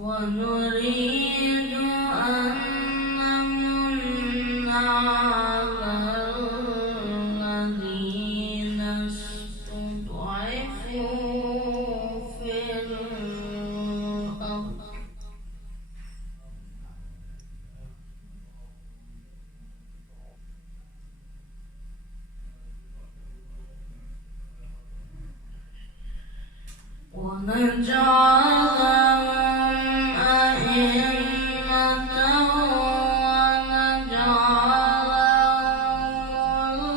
ونريد أن نمن على الذين استضعفوا في الأرض ونجعلهم أئمة ونجعلهم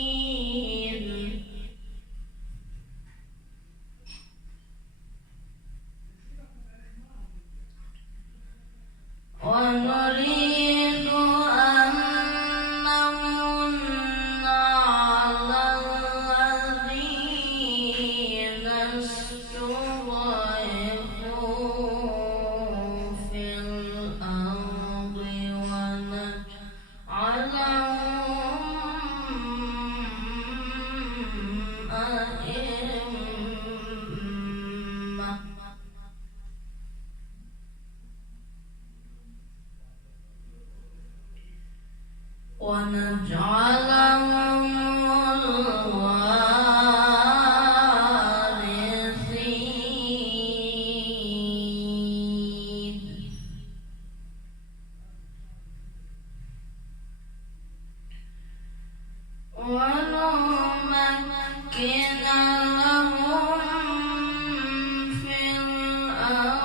الوارثين ونريد أن نمن على الذين استضعفوا في الأرض ونجعلهم الوارثين ونمكن لهم في الأرض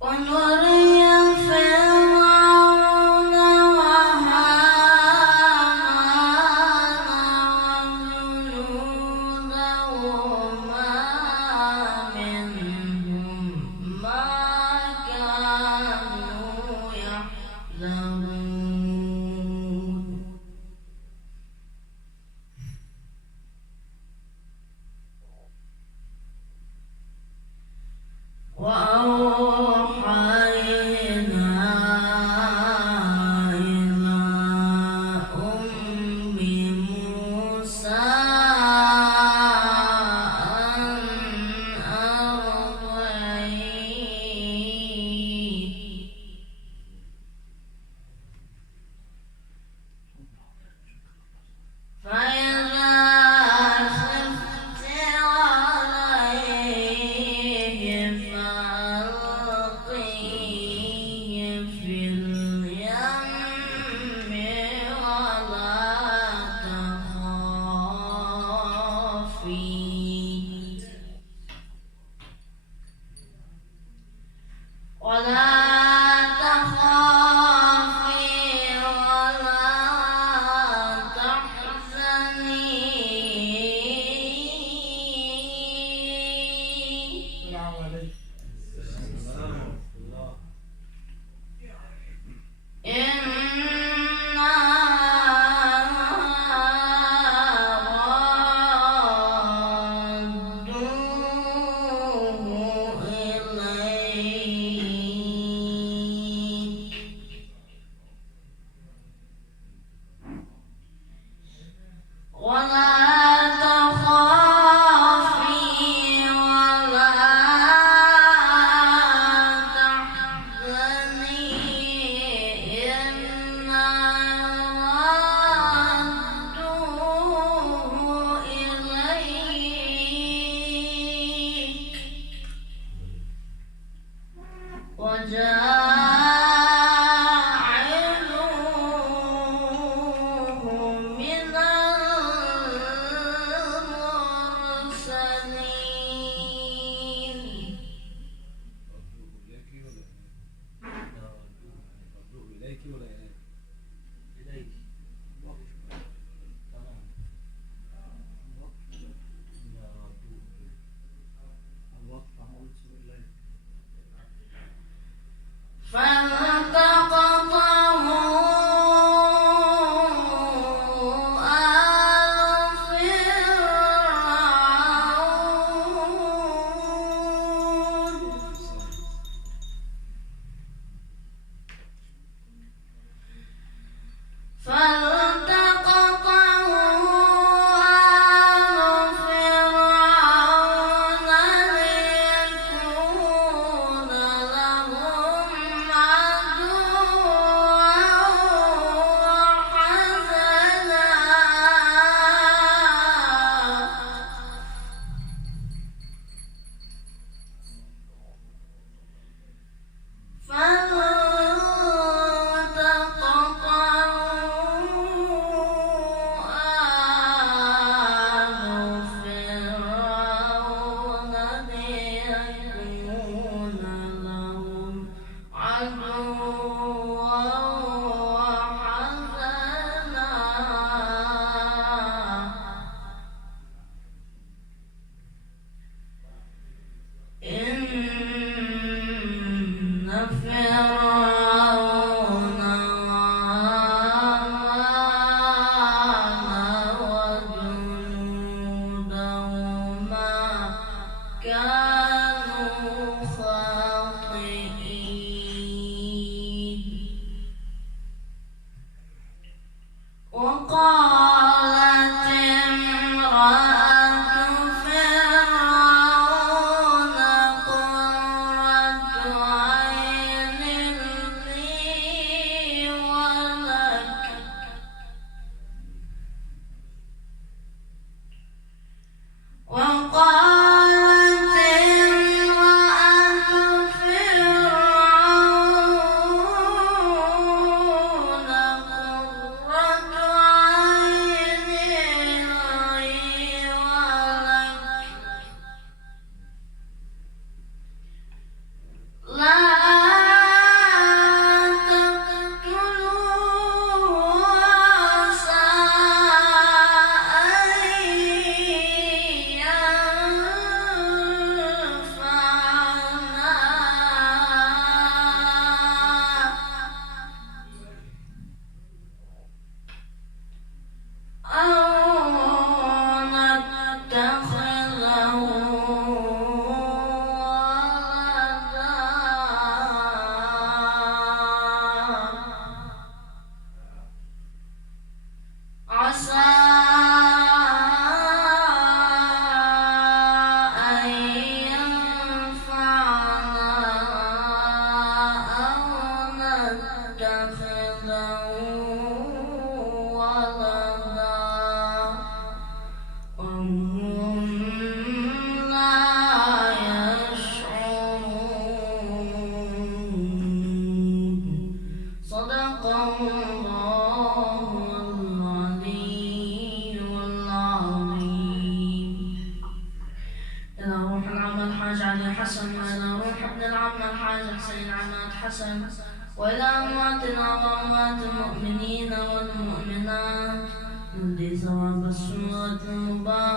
ونري فرعون وهامان وجنودهما منهم ما كانوا يحذرون وأوحينا إلى أم موسى أن أرضعيه فإذا خفت عليه فألقيه في اليم ولا تخافي ولا تحزني السلام عليكم. إنا رادوه إليك ولا تخافي ولا تحزني إنا رادوه إليك وجاعلوه من المرسلين كانوا خاطئين. وقالت امرأة فرعون قرة عين لي ولك. وقالت امرأة فرعون قرة عين لي ولك لا تقتلوه عسى أن ينفعنا أو نتخذه ولدا. عسى أن ينفعنا أو نتخذه ولدا وهم لا يشعرون. صدق الله العلي العظيم. إلى روح العم الحاج علي حسن، وإلى روح ابن العم الحاج حسين عماد حسن، وإلى أمواتنا وأموات المؤمنين والمؤمنات، نهدي ثواب السورة المباركة